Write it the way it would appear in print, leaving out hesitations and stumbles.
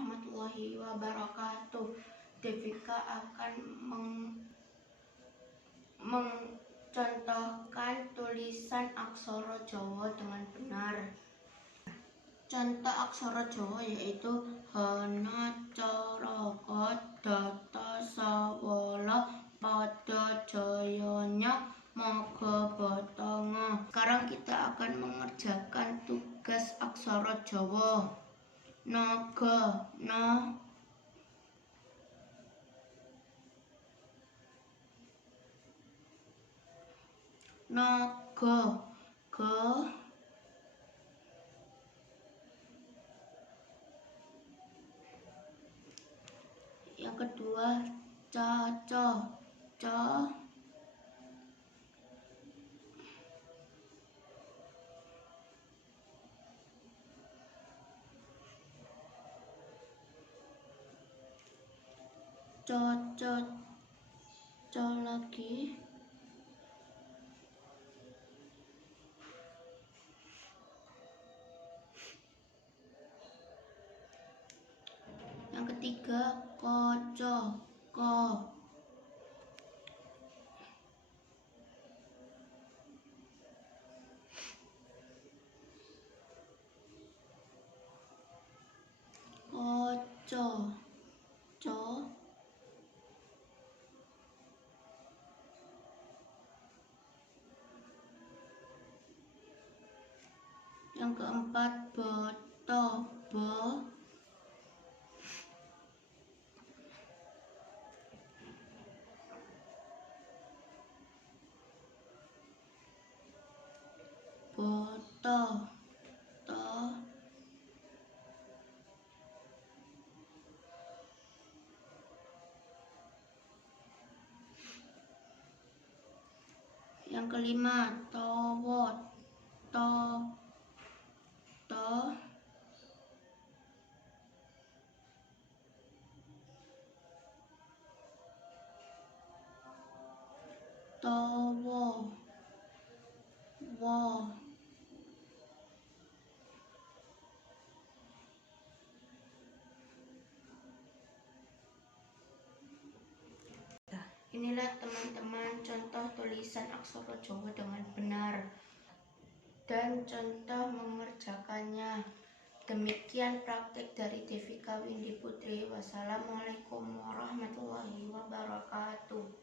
warahmatullahi wabarakatuh. Devika akan mencontohkan tulisan aksara Jawa dengan benar. Contoh aksara Jawa yaitu hana, caraka, data, sawala, pada, jayanya, maga, batanga. Sekarang kita akan mengerjakan tugas aksara Jawa. Naga, na, naga, ga, yang kedua caca, ca, cocot, ca lagi, yang ketiga koco, ko, koco, co, yang keempat boto, bo, boto, to, yang kelima towo, to, to, towo, wo. Inilah teman-teman contoh tulisan aksara Jawa dengan benar dan contoh mengerjakannya. Demikian praktik dari Devika Windy Putri. Wassalamualaikum warahmatullahi wabarakatuh.